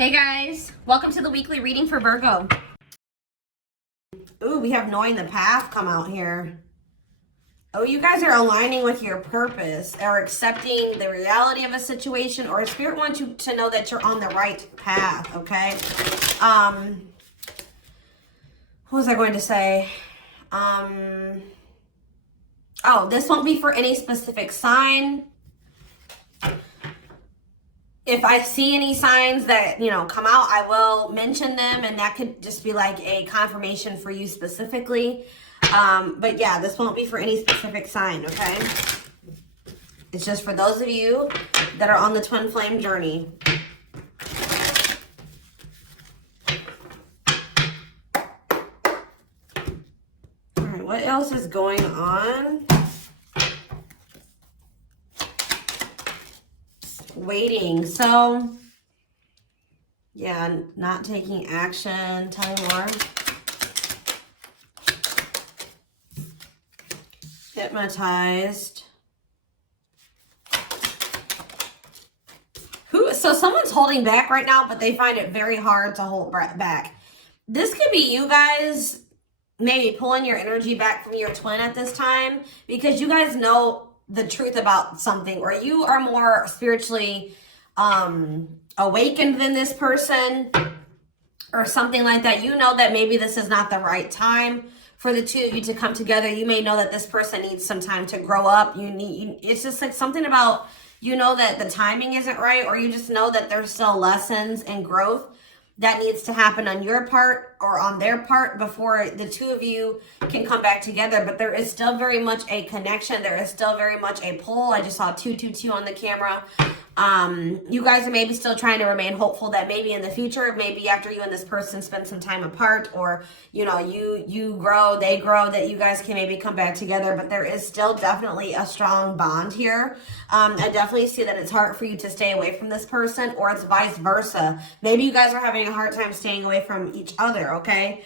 Hey guys, welcome to the weekly reading for Virgo. Ooh, we have knowing the path come out here. Oh, you guys are aligning with your purpose or accepting the reality of a situation, or Spirit wants you to know that you're on the right path, okay? What was I going to say? Oh, this won't be for any specific sign. If I see any signs that, come out, I will mention them, and that could just be like a confirmation for you specifically. But yeah, this won't be for any specific sign, okay? It's just for those of you that are on the twin flame journey. All right, what else is going on? Waiting. So, yeah, not taking action. Tell me more. Hypnotized. So someone's holding back right now, but they find it very hard to hold back. This could be you guys maybe pulling your energy back from your twin at this time because you guys know the truth about something, or you are more spiritually awakened than this person or something like that. You know that maybe this is not the right time for the two of you to come together. You may know that this person needs some time to grow up. It's just like something about, that the timing isn't right, or you just know that there's still lessons and growth that needs to happen on your part or on their part before the two of you can come back together. But there is still very much a connection. There is still very much a pull. I just saw 222 on the camera. You guys are maybe still trying to remain hopeful that maybe in the future, maybe after you and this person spend some time apart, or, you grow, they grow, that you guys can maybe come back together. But there is still definitely a strong bond here. I definitely see that it's hard for you to stay away from this person, or it's vice versa. Maybe you guys are having a hard time staying away from each other, okay?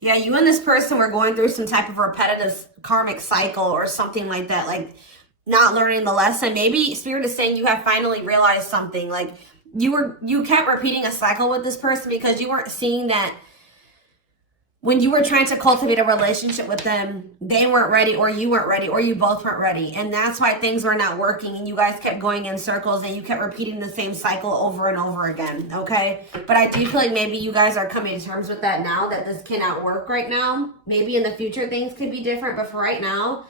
Yeah, you and this person were going through some type of repetitive karmic cycle or something like that, like not learning the lesson. Maybe Spirit is saying you have finally realized something. Like you kept repeating a cycle with this person because you weren't seeing that when you were trying to cultivate a relationship with them, they weren't ready, or you weren't ready, or you both weren't ready. And that's why things were not working, and you guys kept going in circles, and you kept repeating the same cycle over and over again, okay? But I do feel like maybe you guys are coming to terms with that now, that this cannot work right now. Maybe in the future things could be different, but for right now,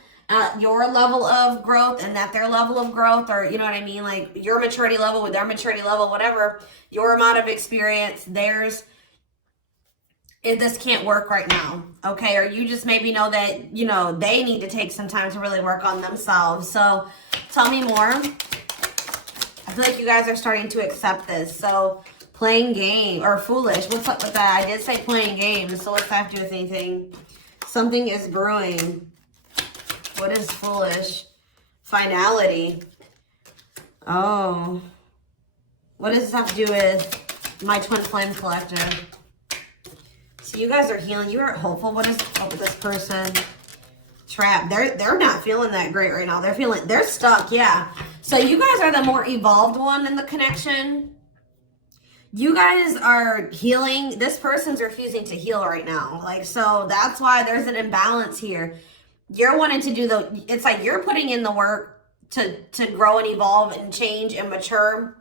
your level of growth and that their level of growth, or you know what I mean, like your maturity level with their maturity level, whatever, your amount of experience, theirs, this can't work right now, okay? Or you just maybe know that, they need to take some time to really work on themselves. So tell me more. I feel like you guys are starting to accept this. So playing game or foolish, what's up with that? I did say playing games, so what's that have to do with anything? Something is brewing. What is foolish? Finality. Oh. What does this have to do with my twin flame collective? So you guys are healing. You are hopeful. What is up with this person? Trapped. They're not feeling that great right now. They're stuck, yeah. So you guys are the more evolved one in the connection. You guys are healing. This person's refusing to heal right now. So that's why there's an imbalance here. You're wanting to do it's like you're putting in the work to grow and evolve and change and mature.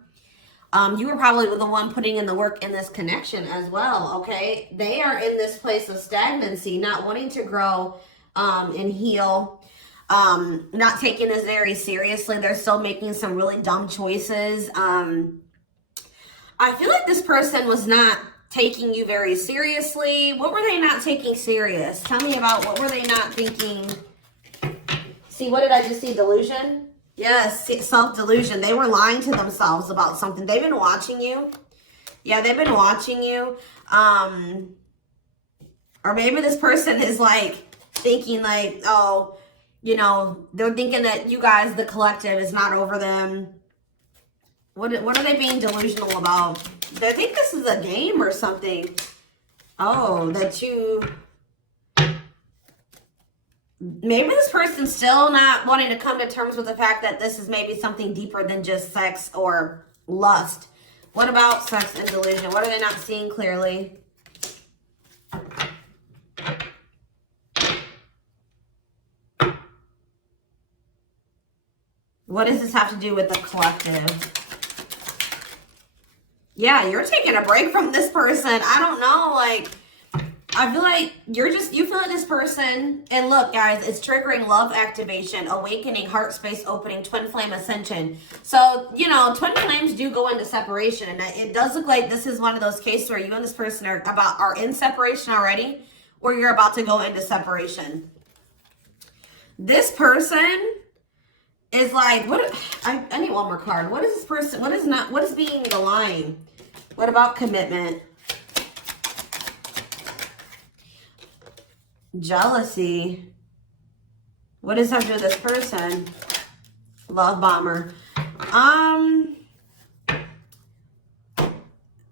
You were probably the one putting in the work in this connection as well, okay? They are in this place of stagnancy, not wanting to grow and heal, not taking this very seriously. They're still making some really dumb choices. I feel like this person was not taking you very seriously. What were they not taking serious? Tell me about what were they not thinking? See, what did I just see? Delusion? Yes, self-delusion. They were lying to themselves about something. They've been watching you. Yeah, they've been watching you. Or maybe this person is thinking oh, they're thinking that you guys, the collective, is not over them. What are they being delusional about? They think this is a game or something. Oh, that you... Maybe this person's still not wanting to come to terms with the fact that this is maybe something deeper than just sex or Lust. What about sex and delusion? What are they not seeing clearly? What does this have to do with the collective? Yeah, you're taking a break from this person. I don't know, like, I feel like you feel like this person, and look, guys, it's triggering love activation, awakening, heart space opening, twin flame ascension. So, you know, twin flames do go into separation, and it does look like this is one of those cases where you and this person are in separation already, or you're about to go into separation. This person is like, I need one more card. What is this person, what is being the line? What about commitment? Jealousy. What does that have to do with this person? Love bomber.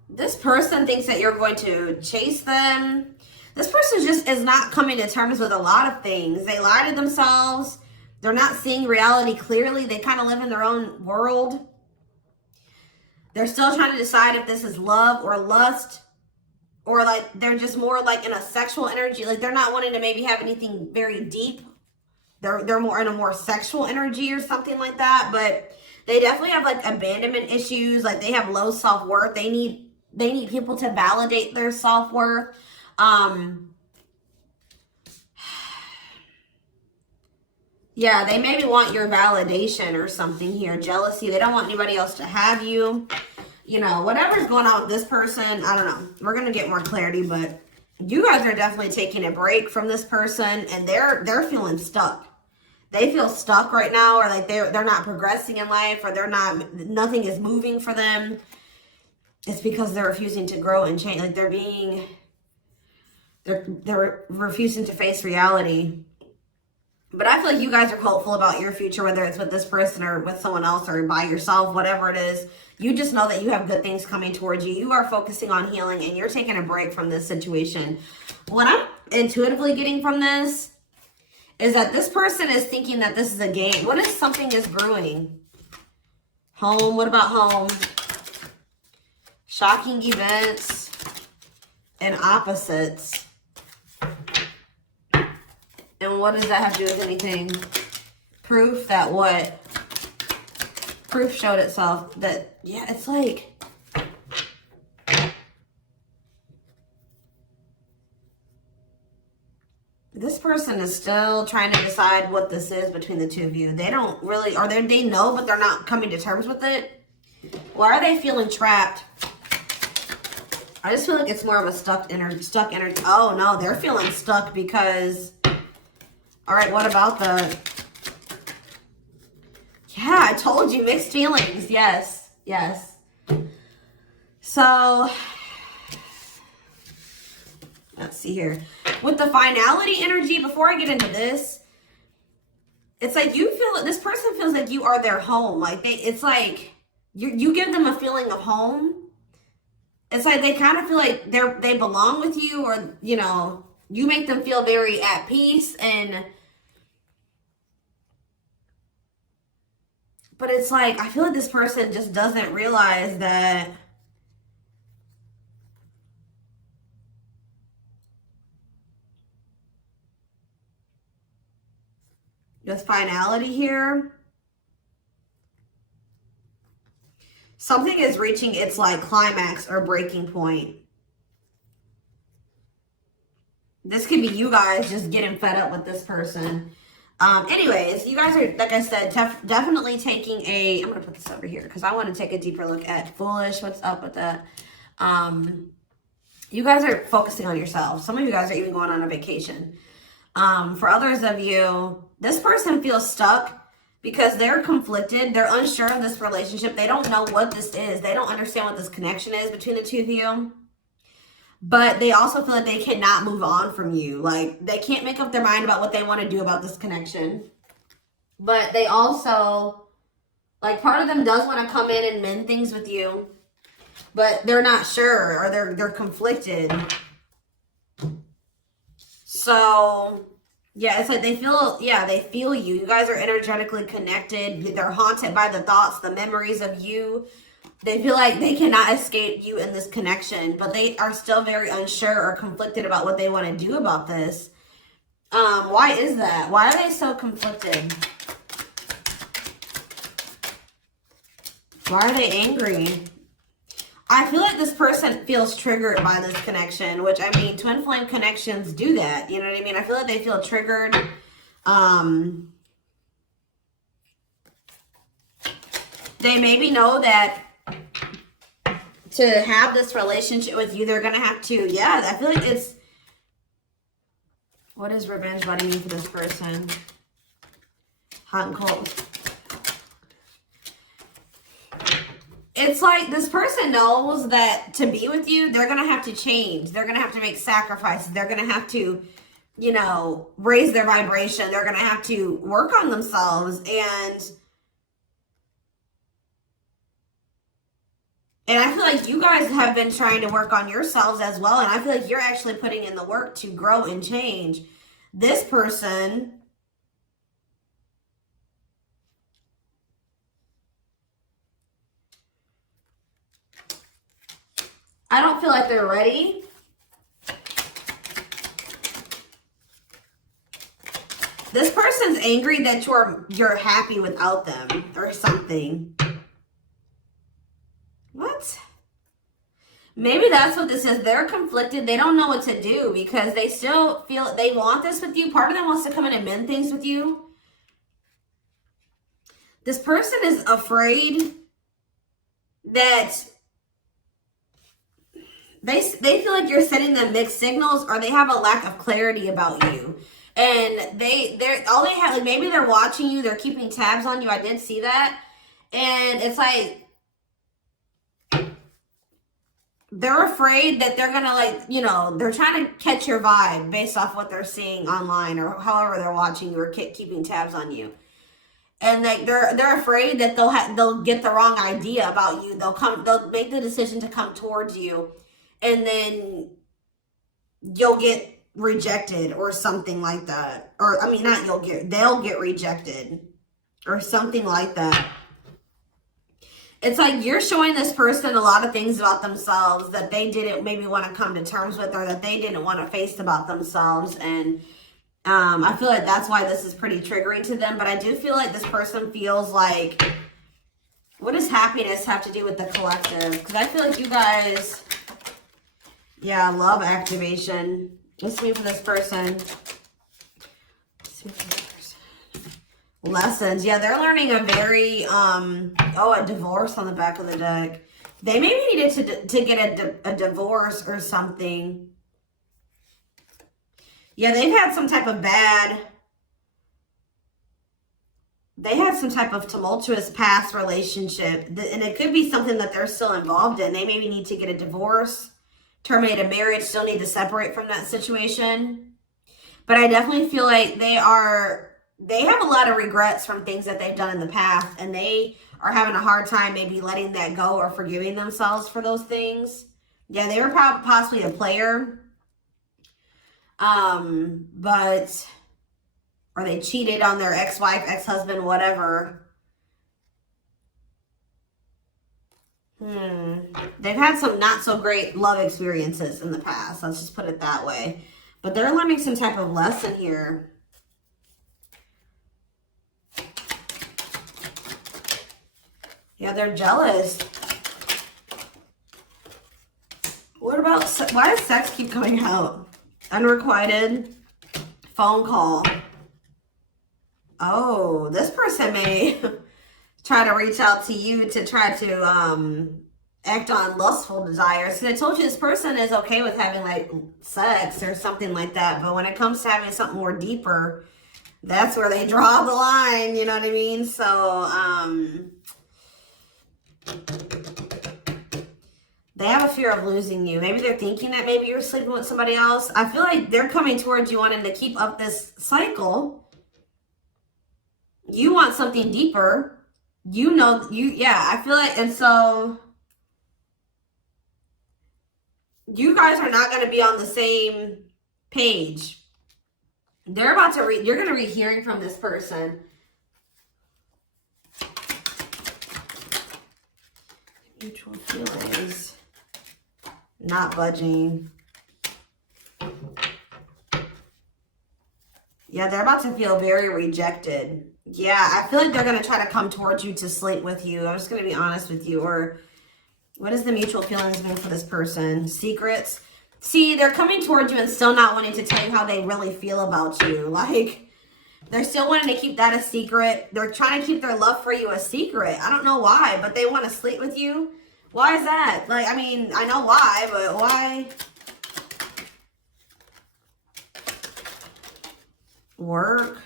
This person thinks that you're going to chase them. This person just is not coming to terms with a lot of things. They lie to themselves. They're not seeing reality clearly. They kind of live in their own world. They're still trying to decide if this is love or lust. Or like they're just more like in a sexual energy. Like they're not wanting to maybe have anything very deep. They're more in a more sexual energy or something like that. But they definitely have like abandonment issues. Like they have low self-worth. They need people to validate their self-worth. Yeah, they maybe want your validation or something here. Jealousy. They don't want anybody else to have you. You know, whatever's going on with this person, I don't know. We're going to get more clarity, but you guys are definitely taking a break from this person, and they're feeling stuck. They feel stuck right now, or like they're not progressing in life, or nothing is moving for them. It's because they're refusing to grow and change. Like they're refusing to face reality. But I feel like you guys are hopeful about your future, whether it's with this person or with someone else or by yourself, whatever it is. You just know that you have good things coming towards you. You are focusing on healing, and you're taking a break from this situation. What I'm intuitively getting from this is that this person is thinking that this is a game. What if something is brewing? Home. What about home? Shocking events and opposites. And what does that have to do with anything? Proof that what? Proof showed itself that, yeah, it's like, this person is still trying to decide what this is between the two of you. They don't really, or they know, but they're not coming to terms with it. Why are they feeling trapped? I just feel like it's more of a stuck energy. Oh no, they're feeling stuck because, all right, what about the, yeah, I told you, mixed feelings. Yes, yes. So, let's see here. With the finality energy, before I get into this, it's like you feel that this person feels like you are their home. Like it's like you give them a feeling of home. It's like they kind of feel like they belong with you, or you know, you make them feel very at peace. And but it's like I feel like this person just doesn't realize that this finality here, something is reaching its like climax or breaking point. This could be you guys just getting fed up with this person. Anyways, you guys are, like I said, definitely taking a, I'm going to put this over here because I want to take a deeper look at foolish. What's up with that? You guys are focusing on yourself. Some of you guys are even going on a vacation. For others of you, this person feels stuck because they're conflicted. They're unsure of this relationship. They don't know what this is. They don't understand what this connection is between the two of you. But they also feel like they cannot move on from you. Like, they can't make up their mind about what they want to do about this connection. But they also, like, part of them does want to come in and mend things with you. But they're not sure, or they're conflicted. So, yeah, it's like they feel you. You guys are energetically connected. They're haunted by the thoughts, the memories of you They feel like they cannot escape you in this connection, but they are still very unsure or conflicted about what they want to do about this. Why is that? Why are they so conflicted? Why are they angry? I feel like this person feels triggered by this connection, which, I mean, twin flame connections do that. You know what I mean? I feel like they feel triggered. They maybe know that to have this relationship with you, they're going to have to, yeah, I feel like it's, what does revenge buddy mean for this person? Hot and cold. It's like this person knows that to be with you, they're going to have to change. They're going to have to make sacrifices. They're going to have to, you know, raise their vibration. They're going to have to work on themselves. And I feel like you guys have been trying to work on yourselves as well. And I feel like you're actually putting in the work to grow and change. This person, I don't feel like they're ready. This person's angry that you're happy without them or something. What? Maybe that's what this is. They're conflicted. They don't know what to do because they still feel they want this with you. Part of them wants to come in and mend things with you. This person is afraid that they feel like you're sending them mixed signals, or they have a lack of clarity about you. And they're all they have, like, maybe they're watching you, they're keeping tabs on you. I did see that. And it's like they're afraid that they're gonna, like, you know, they're trying to catch your vibe based off what they're seeing online or however they're watching you or keeping tabs on you. And like they're afraid that they'll get the wrong idea about you. They'll make the decision to come towards you, and then you'll get rejected or something like that. Or I mean, they'll get rejected or something like that. It's like you're showing this person a lot of things about themselves that they didn't maybe want to come to terms with, or that they didn't want to face about themselves. And I feel like that's why this is pretty triggering to them. But I do feel like this person feels like, what does happiness have to do with the collective? Because I feel like you guys, yeah, love activation. Let's see for this person. Lessons. Yeah, they're learning a very, a divorce on the back of the deck. They maybe needed to get a divorce or something. Yeah, they had some type of tumultuous past relationship. And it could be something that they're still involved in. They maybe need to get a divorce, terminate a marriage, still need to separate from that situation. But I definitely feel like they have a lot of regrets from things that they've done in the past, and they are having a hard time maybe letting that go or forgiving themselves for those things. Yeah, they were possibly a player. Or they cheated on their ex-wife, ex-husband, whatever. They've had some not so great love experiences in the past. Let's just put it that way. But they're learning some type of lesson here. Yeah, they're jealous. What about, why does sex keep coming out? Unrequited phone call. Oh, this person may try to reach out to you to try to act on lustful desires. So I told you this person is okay with having like sex or something like that. But when it comes to having something more deeper, that's where they draw the line. You know what I mean? So, they have a fear of losing you. Maybe they're thinking that maybe you're sleeping with somebody else. I feel like they're coming towards you wanting to keep up this cycle. You want something deeper. I feel like, and so you guys are not going to be on the same page. You're going to be hearing from this person. Mutual feelings. Not budging. Yeah, they're about to feel very rejected. Yeah, I feel like they're going to try to come towards you to sleep with you. I'm just going to be honest with you. Or what is the mutual feelings mean for this person? Secrets. See, they're coming towards you and still not wanting to tell you how they really feel about you. Like, they're still wanting to keep that a secret. They're trying to keep their love for you a secret. I don't know why, but they want to sleep with you. Why is that? Like, I mean, I know why, but why? Work.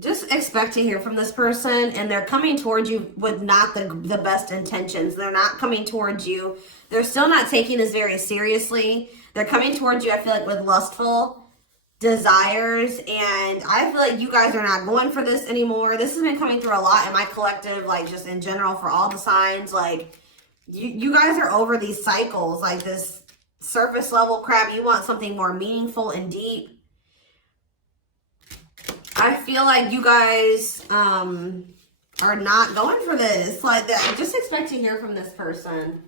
Just expect to hear from this person, and they're coming towards you with not the best intentions. They're not coming towards you. They're still not taking this very seriously. They're coming towards you, I feel like, with lustful desires, and I feel like you guys are not going for this anymore. This has been coming through a lot in my collective, like just in general for all the signs. Like you guys are over these cycles, like this surface level crap. You want something more meaningful and deep. I feel like you guys are not going for this. Like, just expect to hear from this person.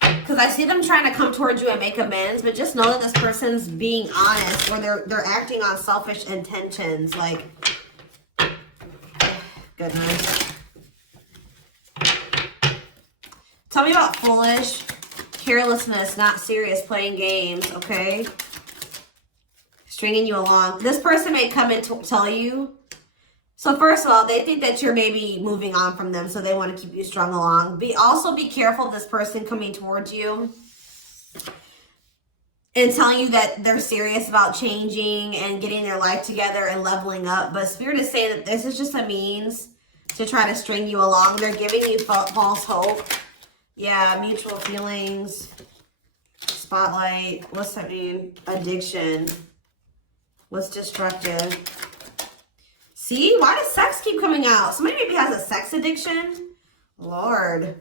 Because I see them trying to come towards you and make amends, but just know that this person's being honest, or they're acting on selfish intentions. Like, goodness. Tell me about foolish, carelessness, not serious, playing games, okay? Stringing you along. This person may come and tell you. So first of all, they think that you're maybe moving on from them, so they want to keep you strung along. Also be careful of this person coming towards you and telling you that they're serious about changing and getting their life together and leveling up. But Spirit is saying that this is just a means to try to string you along. They're giving you false hope. Yeah, mutual feelings. Spotlight. What's that mean? Addiction. What's destructive? See? Why does sex keep coming out? Somebody maybe has a sex addiction? Lord.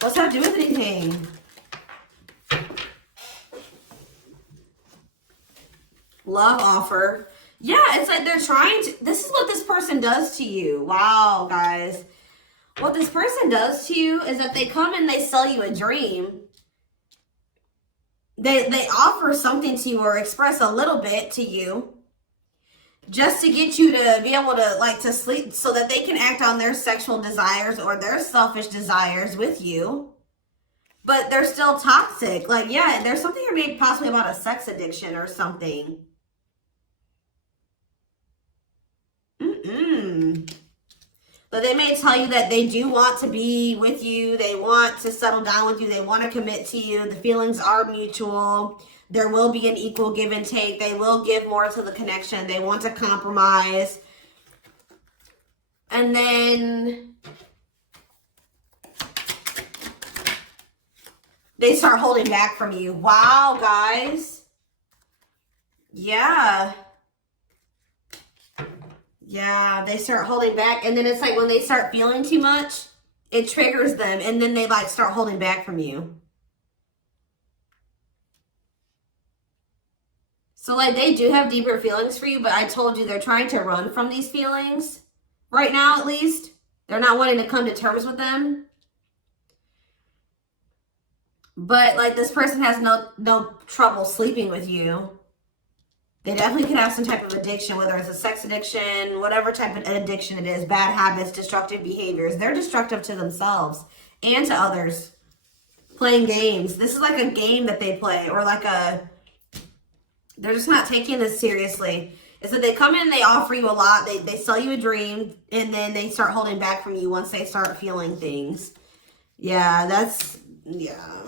What's that do with anything? Love offer. Yeah, it's like they're trying to... This is what this person does to you. Wow, guys. What this person does to you is that they come and they sell you a dream. They offer something to you or express a little bit to you, just to get you to be able to, like, to sleep so that they can act on their sexual desires or their selfish desires with you. But they're still toxic. Like, yeah, there's something here maybe possibly about a sex addiction or something. But they may tell you that they do want to be with you. They want to settle down with you. They want to commit to you. The feelings are mutual. There will be an equal give and take. They will give more to the connection. They want to compromise. And then they start holding back from you. Wow, guys. Yeah. Yeah, they start holding back. And then it's like when they start feeling too much, it triggers them. And then they like start holding back from you. So like they do have deeper feelings for you, but I told you they're trying to run from these feelings. Right now, at least. They're not wanting to come to terms with them. But like this person has no trouble sleeping with you. They definitely could have some type of addiction, whether it's a sex addiction, whatever type of addiction it is, bad habits, destructive behaviors. They're destructive to themselves and to others. Playing games. This is like a game that they play, or like they're just not taking this seriously. It's that they come in, they offer you a lot, they sell you a dream, and then they start holding back from you once they start feeling things. Yeah, yeah.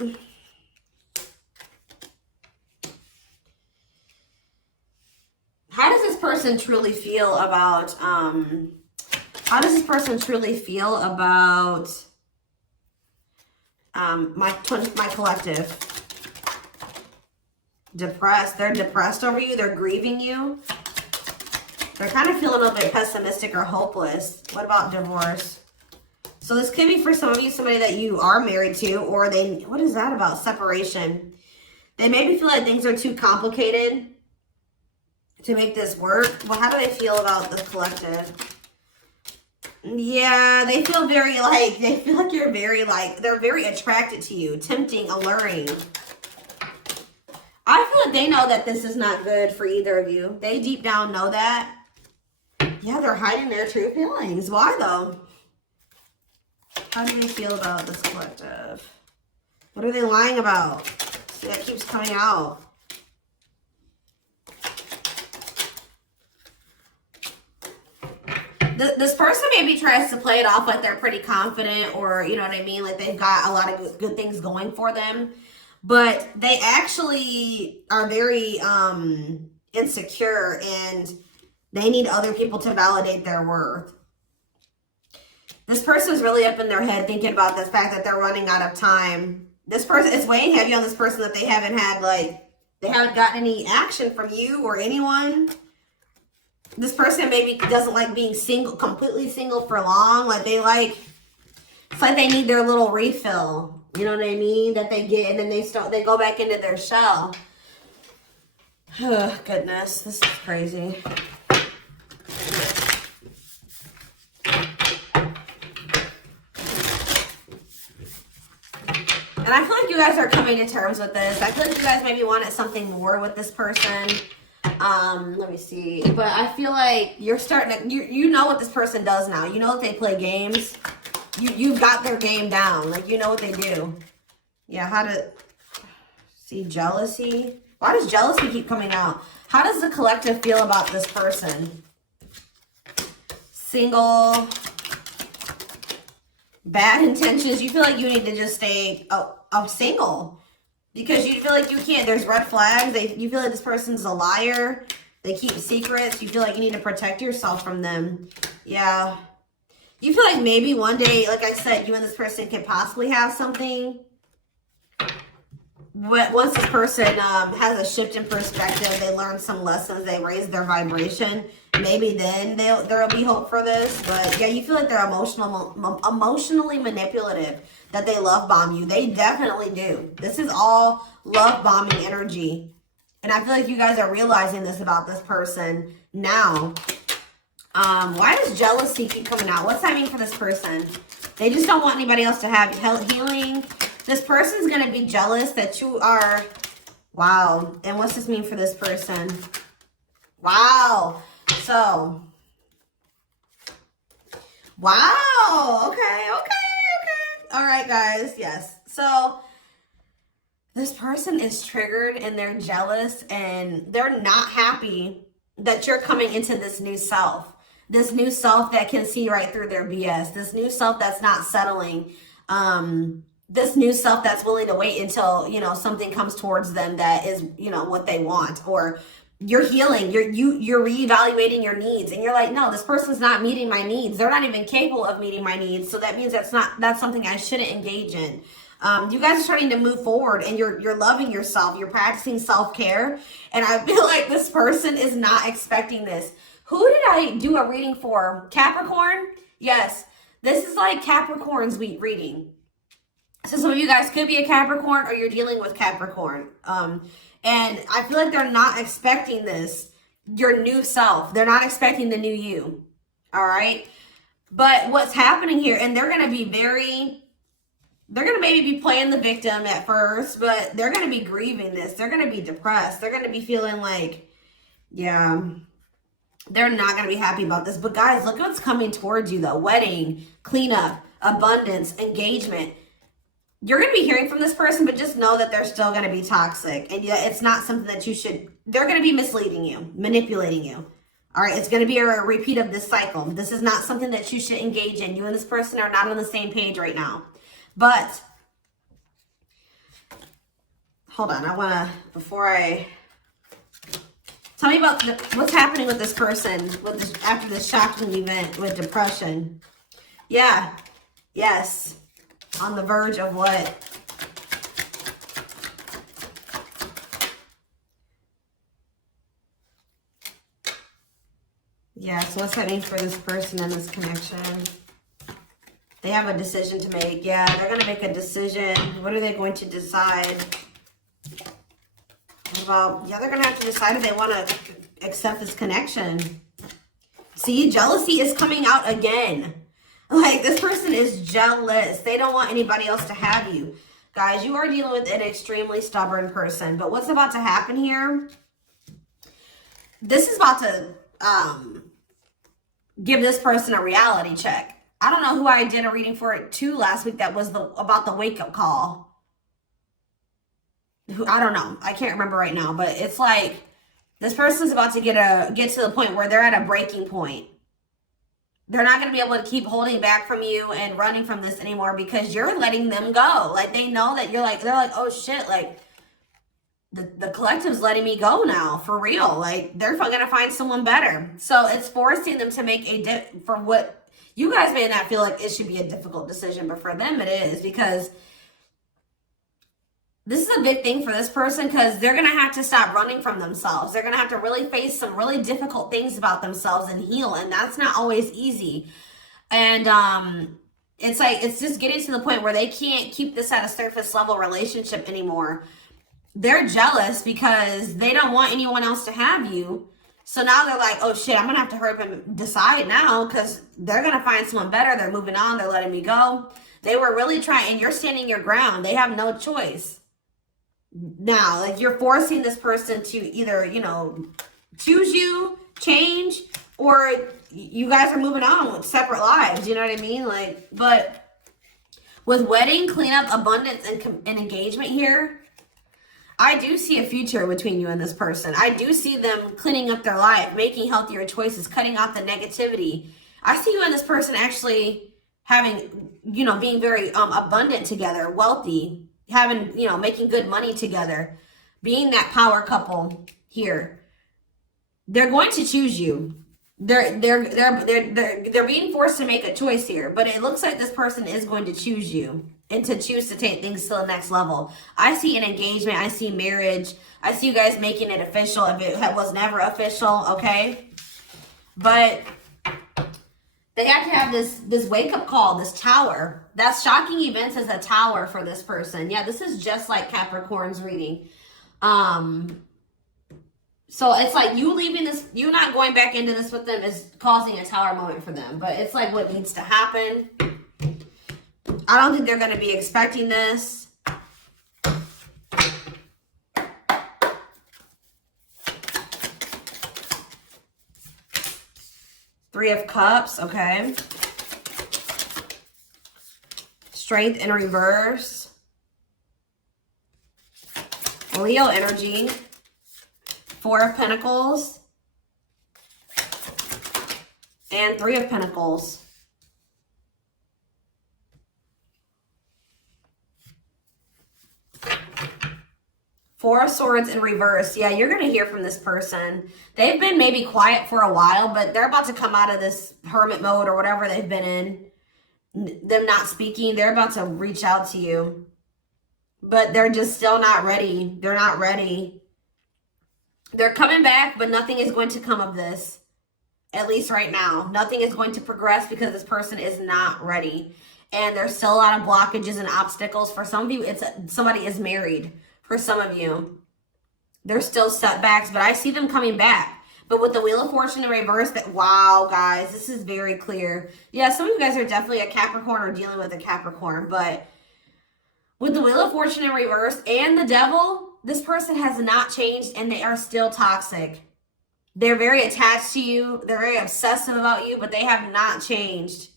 How does this person truly feel about, my collective? Depressed. They're depressed over you. They're grieving you. They're kind of feeling a little bit pessimistic or hopeless. What about divorce? So this could be for some of you, somebody that you are married to, or what is that about? Separation. They maybe feel like things are too complicated. to make this work. Well, how do they feel about the collective? Yeah, they feel very like, they feel like you're very like, they're very attracted to you, tempting, alluring. I feel like they know that this is not good for either of you. They deep down know that. Yeah, they're hiding their true feelings. Why though? How do they feel about this collective? What are they lying about? See, that keeps coming out. This person maybe tries to play it off like they're pretty confident, or you know what I mean, like they've got a lot of good things going for them, but they actually are very insecure and they need other people to validate their worth. This person is really up in their head thinking about the fact that they're running out of time. This person is weighing heavy on this person that they haven't had, like, they haven't gotten any action from you or anyone. This person maybe doesn't like being single, completely single for long. Like they like, it's like they need their little refill. You know what I mean? That they get, and then they go back into their shell. Oh, goodness, this is crazy. And I feel like you guys are coming to terms with this. I feel like you guys maybe wanted something more with this person. Let me see. But I feel like you're starting to, you know what this person does now. You know that they play games. You've got their game down. Like, you know what they do. Yeah, how to see jealousy. Why does jealousy keep coming out? How does the collective feel about this person? Single. Bad intentions. You feel like you need to just stay single. Because you feel like you can't, there's red flags. You feel like this person's a liar. They keep secrets. You feel like you need to protect yourself from them. Yeah. You feel like maybe one day, like I said, you and this person could possibly have something. But once this person has a shift in perspective, they learn some lessons, they raise their vibration, maybe then there'll be hope for this. But yeah, you feel like they're emotionally manipulative, that they love bomb you. They definitely do. This is all love bombing energy. And I feel like you guys are realizing this about this person now. Why does jealousy keep coming out? What's that mean for this person? They just don't want anybody else to have healing. This person's going to be jealous that you are... Wow. And what's this mean for this person? Wow. So... Wow. Okay. All right, guys. Yes. So this person is triggered and they're jealous and they're not happy that you're coming into this new self. This new self that can see right through their BS. This new self that's not settling. This new self that's willing to wait until, you know, something comes towards them that is, you know, what they want. Or you're healing, you're reevaluating your needs, and you're like, no, this person's not meeting my needs. They're not even capable of meeting my needs. So that means that's something I shouldn't engage in. You guys are starting to move forward, and you're loving yourself. You're practicing self-care, and I feel like this person is not expecting this. Who did I do a reading for? Capricorn? Yes, this is like Capricorn's reading. So some of you guys could be a Capricorn, or you're dealing with Capricorn. And I feel like they're not expecting this, your new self. They're not expecting the new you. All right. But what's happening here, and they're going to be they're going to maybe be playing the victim at first, but they're going to be grieving this. They're going to be depressed. They're going to be feeling like, yeah, they're not going to be happy about this. But guys, look what's coming towards you though. Wedding, cleanup, abundance, engagement. You're going to be hearing from this person, but just know that they're still going to be toxic. And yeah, it's not something that you should, they're going to be misleading you, manipulating you. All right, it's going to be a repeat of this cycle. This is not something that you should engage in. You and this person are not on the same page right now. But, hold on, I want to, before I, tell me about what's happening with this person after this shocking event with depression. Yeah, yes. On the verge of what? Yeah, so what's that mean for this person and this connection? They have a decision to make. Yeah, they're going to make a decision. What are they going to decide? About, yeah, they're going to have to decide if they want to accept this connection. See, jealousy is coming out again. Like, this person is jealous. They don't want anybody else to have you. Guys, you are dealing with an extremely stubborn person. But what's about to happen here? This is about to give this person a reality check. I don't know who I did a reading for it too last week that was about the wake-up call. I don't know. I can't remember right now. But it's like this person's about to get to the point where they're at a breaking point. They're not going to be able to keep holding back from you and running from this anymore because you're letting them go. Like, they know that you're like, they're like, oh shit, like, the collective's letting me go now, for real. Like, they're going to find someone better. So it's forcing them to make for what you guys may not feel like it should be a difficult decision, but for them it is, because this is a big thing for this person, because they're going to have to stop running from themselves. They're going to have to really face some really difficult things about themselves and heal. And that's not always easy. And it's like, it's just getting to the point where they can't keep this at a surface level relationship anymore. They're jealous because they don't want anyone else to have you. So now they're like, oh shit, I'm going to have to hurry up and decide now, because they're going to find someone better. They're moving on. They're letting me go. They were really trying, and you're standing your ground. They have no choice. Now, like, you're forcing this person to either, you know, choose you, change, or you guys are moving on with separate lives. You know what I mean? Like, but with wedding, cleanup, abundance, and engagement here, I do see a future between you and this person. I do see them cleaning up their life, making healthier choices, cutting out the negativity. I see you and this person actually having, you know, being very abundant together, wealthy, having, you know, making good money together, being that power couple here. They're going to choose you. They're being forced to make a choice here, but it looks like this person is going to choose you and to choose to take things to the next level. I see an engagement. I see marriage. I see you guys making it official if it was never official, okay? But they have to have this wake-up call, this tower. That's shocking events as a tower for this person. Yeah, this is just like Capricorn's reading. So it's like you leaving this, you not going back into this with them is causing a tower moment for them. But it's like what needs to happen. I don't think they're going to be expecting this. Three of Cups, okay. Strength in reverse. Leo energy. Four of Pentacles. And Three of Pentacles. Four of Swords in reverse. Yeah, you're going to hear from this person. They've been maybe quiet for a while, but they're about to come out of this hermit mode or whatever they've been in. Them not speaking. They're about to reach out to you. But they're just still not ready. They're not ready. They're coming back, but nothing is going to come of this. At least right now. Nothing is going to progress because this person is not ready. And there's still a lot of blockages and obstacles. For some of you, somebody is married. For some of you, there's still setbacks, but I see them coming back. But with the Wheel of Fortune in reverse, wow, guys, this is very clear. Yeah, some of you guys are definitely a Capricorn or dealing with a Capricorn, but with the Wheel of Fortune in reverse and the Devil, this person has not changed and they are still toxic. They're very attached to you. They're very obsessive about you, but they have not changed.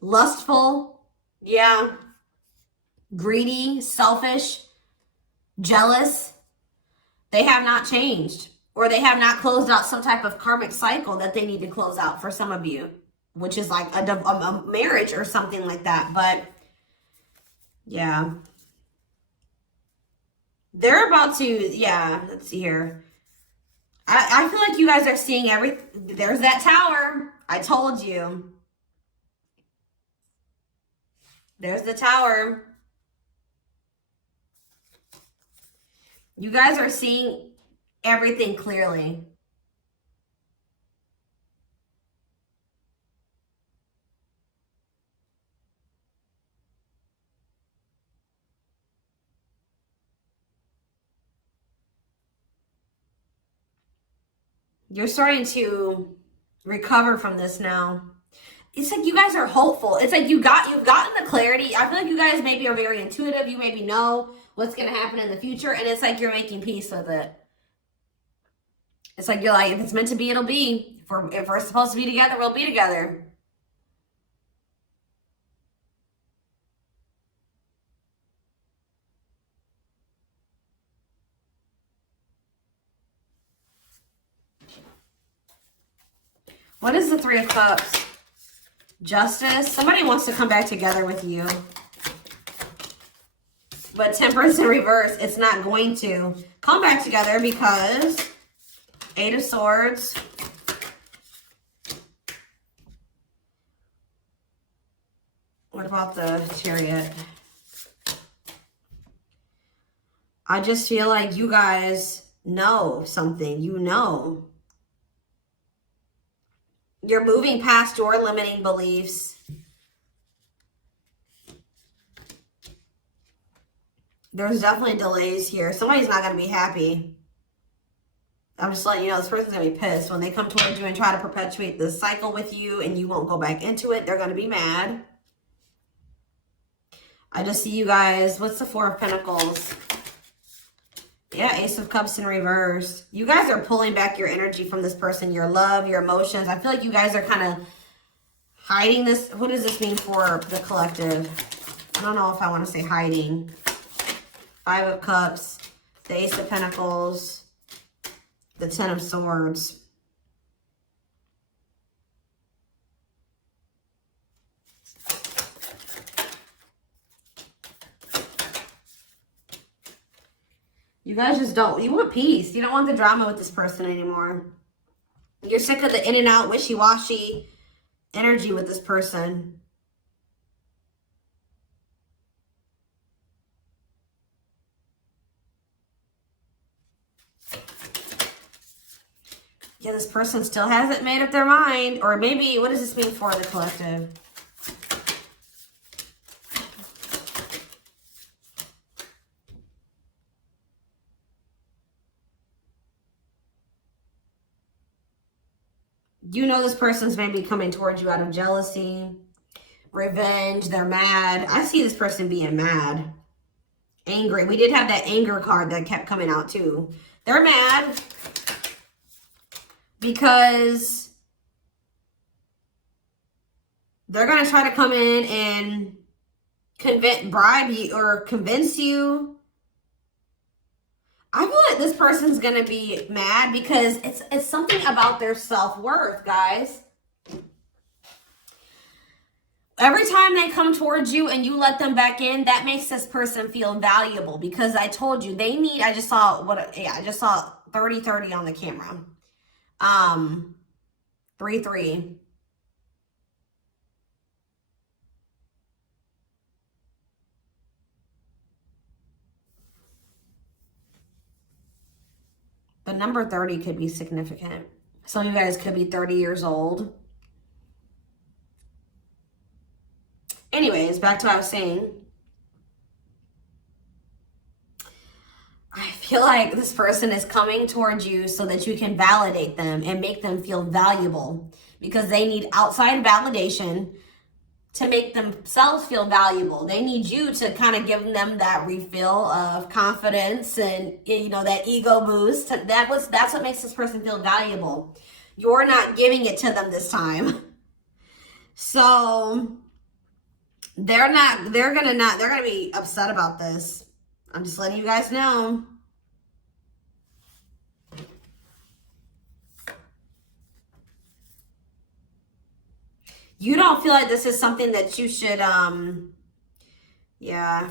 Lustful, yeah. Greedy, selfish, jealous. They have not changed, or they have not closed out some type of karmic cycle that they need to close out for some of you, which is like a marriage or something like that. But yeah, they're about to, yeah, let's see here. I feel like you guys are seeing everything. There's that tower. I told you. There's the tower. You guys are seeing everything clearly. You're starting to recover from this now. It's like you guys are hopeful. It's like you've gotten the clarity. I feel like you guys maybe are very intuitive. You maybe know what's going to happen in the future. And it's like you're making peace with it. It's like you're like, if it's meant to be, it'll be. If we're supposed to be together, we'll be together. What is the Three of Cups? Justice. Somebody wants to come back together with you. But Temperance in reverse, it's not going to come back together because Eight of Swords. What about the Chariot? I just feel like you guys know something. You know. You're moving past your limiting beliefs. There's definitely delays here. Somebody's not going to be happy. I'm just letting you know this person's going to be pissed. When they come towards you and try to perpetuate this cycle with you and you won't go back into it, they're going to be mad. I just see you guys. What's the Four of Pentacles? Yeah, Ace of Cups in reverse. You guys are pulling back your energy from this person, your love, your emotions. I feel like you guys are kind of hiding this. What does this mean for the collective? I don't know if I want to say hiding. Five of Cups, the Ace of Pentacles, the Ten of Swords. You guys just don't, you want peace. You don't want the drama with this person anymore. You're sick of the in and out, wishy-washy energy with this person. Yeah, this person still hasn't made up their mind. Or maybe, what does this mean for the collective? You know this person's maybe coming towards you out of jealousy, revenge, they're mad. I see this person being mad, angry. We did have that anger card that kept coming out too. They're mad because they're going to try to come in and bribe you or convince you. I feel like this person's going to be mad because it's something about their self-worth, guys. Every time they come towards you and you let them back in, that makes this person feel valuable because I told you they need, I just saw 30-30 on the camera. 3-3. The number 30 could be significant. Some of you guys could be 30 years old. Anyways, back to what I was saying. I feel like this person is coming towards you so that you can validate them and make them feel valuable because they need outside validation to make themselves feel valuable. They need you to kind of give them that refill of confidence and, you know, that ego boost. That's what makes this person feel valuable. You're not giving it to them this time. So they're gonna be upset about this. I'm just letting you guys know. You don't feel like this is something that you should, yeah.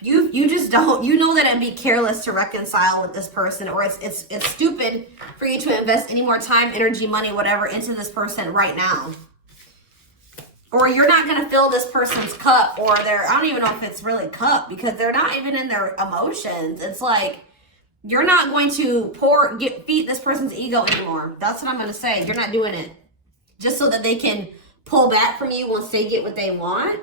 You just don't, you know that it'd be careless to reconcile with this person, or it's stupid for you to invest any more time, energy, money, whatever, into this person right now. Or you're not going to fill this person's cup, or I don't even know if it's really cup, because they're not even in their emotions. It's like, you're not going to feed this person's ego anymore. That's what I'm going to say. You're not doing it. Just so that they can pull back from you once they get what they want.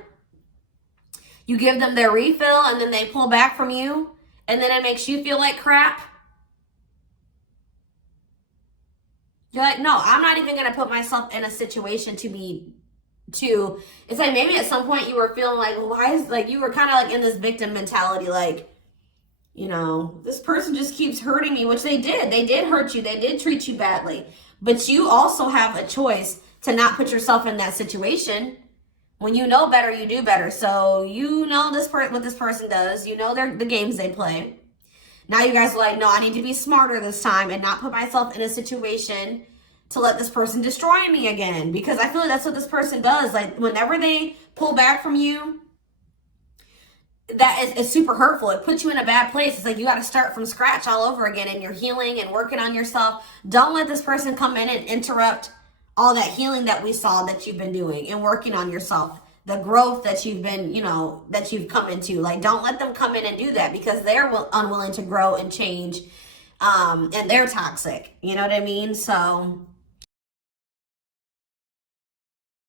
You give them their refill and then they pull back from you. And then it makes you feel like crap. You're like, no, I'm not even gonna put myself in a situation to it's like maybe at some point you were feeling like, well, why is, like, you were kind of like in this victim mentality, like, you know, this person just keeps hurting me, which they did hurt you, they did treat you badly, but you also have a choice to not put yourself in that situation. When you know better, you do better. So you know what this person does, you know the games they play. Now you guys are like, no, I need to be smarter this time and not put myself in a situation to let this person destroy me again. Because I feel like that's what this person does. Like, whenever they pull back from you, that is super hurtful. It puts you in a bad place. It's like you got to start from scratch all over again, and you're healing and working on yourself. Don't let this person come in and interrupt all that healing that we saw that you've been doing and working on yourself. The growth that you've been, you know, that you've come into. Like, don't let them come in and do that, because they're unwilling to grow and change, and they're toxic. You know what I mean? So